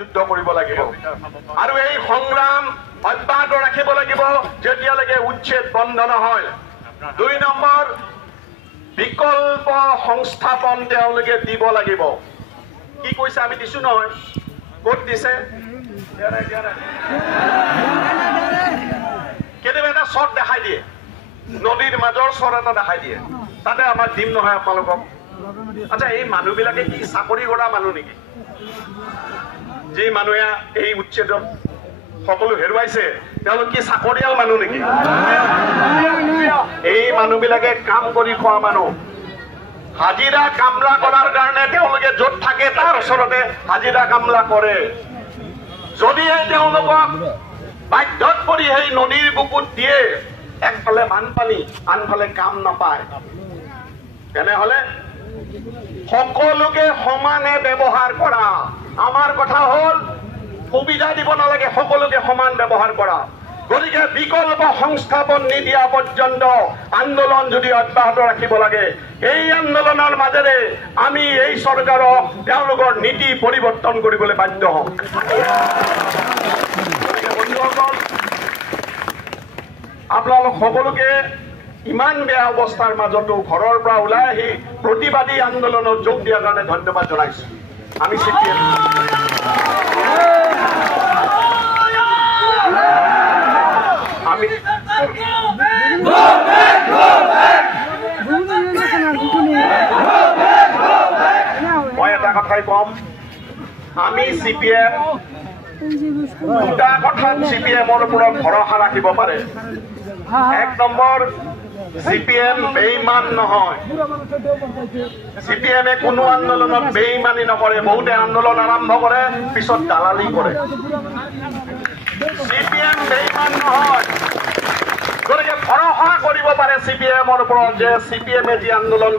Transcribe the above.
যুদ্ধ কৰিব লাগিব আৰু এই সংগ্ৰাম অব্যাহত ৰাখিব লাগিব যেতিয়ালৈকে উচ্ছেদ বন্ধ নহয়। 2 নম্বৰ বিকল্প সংস্থাপন তেওঁলোকে দিব লাগিব। কি কৈছে আমি দিছো নহয়, ক'ত দিছে? কেতিয়াবা এটা চট দেখাই দিয়ে, নদীৰ মাজৰ চট এটা দেখাই দিয়ে, তাতে আমাক দিম নহয় আপোনালোকক। আচ্ছা, এই মানুহবিলাকে কি চাকৰি কৰা মানুহ নেকি? যি মানুহে এই উচ্ছেদত সকলো হেৰুৱাইছে তেওঁলোক কি চাকৰিয়াল মানুহ নেকি? এই মানুহবিলাকে কাম কৰি খোৱা মানুহ, হাজিৰা কামলা কৰাৰ কাৰণে তেওঁলোকে য'ত থাকে তাৰ ওচৰতে হাজিৰা কামলা কৰে। যদিহে তেওঁলোকক বাধ্যত পৰি সেই নদীৰ বুকুত দিয়ে, একফালে বানপানী আনফালে কাম নাপায়, তেনেহলে সকলোকে সমানে ব্যৱহাৰ কৰা। আমাৰ কথা হল সুবিধা দিব নালাগে, সকলোকে সমান ব্যৱহাৰ কৰা। গতিকে বিকল্প সংস্থাপন নিদিয়া পৰ্যন্ত আন্দোলন যদি অব্যাহত ৰাখিব লাগে, এই আন্দোলনৰ মাজেৰে আমি এই চৰকাৰক তেওঁলোকৰ নীতি পৰিৱৰ্তন কৰিবলৈ বাধ্য হম। আপোনালোক সকলোকে ইমান বেয়া অৱস্থাৰ মাজতো ঘৰৰ পৰা ওলাই আহি প্ৰতিবাদী আন্দোলনত যোগ দিয়াৰ কাৰণে ধন্যবাদ জনাইছো। আমি CPM মই এটা কথাই কম, আমি CPM দুটা কথাত CPMৰ ওপৰত ভৰসা ৰাখিব পাৰে। 1 নম্বৰ, CPM বেইমান নহয়। CPM কোনো আন্দোলনত বেইমানি নকৰে। বহুতে আন্দোলন আৰম্ভ কৰে, পিছত দালালি কৰে। CPM বেইমান নহয়। গতিকে ভৰসা কৰিব পাৰে CPMৰ ওপৰত যে CPM যি আন্দোলন